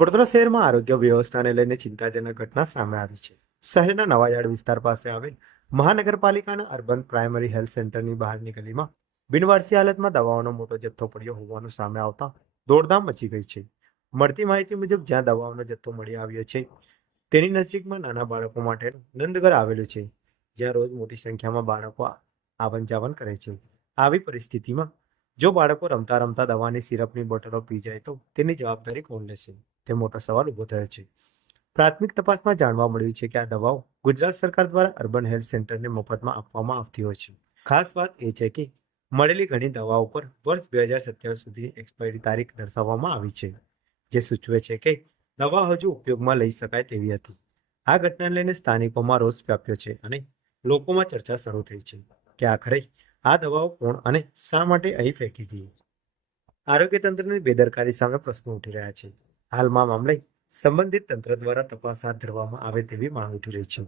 વડોદરા શહેરમાં આરોગ્ય વ્યવસ્થાને લઈને ચિંતાજનક ઘટના સામે આવી છે. શહેરના નવાયાર્ડ વિસ્તાર પાસે આવેલ મહાનગરપાલિકાના અર્બન પ્રાઇમરી હેલ્થ સેન્ટરની બહારની ગલીમાં બિનવારસી હાલતમાં દવાઓનો મોટો જથ્થો પડ્યો હોવાનું સામે આવતા દોડધામ મચી ગઈ છે. મળતી માહિતી મુજબ જ્યાં દવાઓનો જથ્થો મળી આવ્યો છે તેની નજીકમાં નાના બાળકો માટેનું નંદઘર આવેલું છે, જ્યાં રોજ મોટી સંખ્યામાં બાળકો આવન જાવન કરે છે. આવી પરિસ્થિતિમાં જો બાળકો રમતા રમતા દવાની સિરપની બોટલો પી જાય તો તેની જવાબદારી કોણ લેશે, તે મોટો સવાલ ઉભો થયો છે. પ્રાથમિક તપાસમાં જાણવા મળ્યું છે કે આ દવાઓ ગુજરાત સરકાર દ્વારા અર્બન હેલ્થ સેન્ટરને મફતમાં આપવામાં આવતી હોય છે. ખાસ વાત એ છે કે મળેલી ઘણી દવાઓ પર વર્ષ 2027 સુધીની એક્સપાયરી તારીખ દર્શાવવામાં આવી છે, જે સૂચવે છે કે દવા હજુ ઉપયોગમાં લઈ શકાય તેવી હતી. આ ઘટનાને લઈને સ્થાનિકોમાં રોષ વ્યાપ્યો છે અને લોકોમાં ચર્ચા શરૂ થઈ છે કે આખરે આ દવાઓ કોણ અને શા માટે અહીં ફેંકી હતી. આરોગ્ય તંત્રની બેદરકારી સામે પ્રશ્નો ઉઠી રહ્યા છે. હાલમાં મામલે સંબંધિત તંત્ર દ્વારા તપાસ હાથ ધરવામાં આવે તેવી માંગ ઉઠી રહી છે.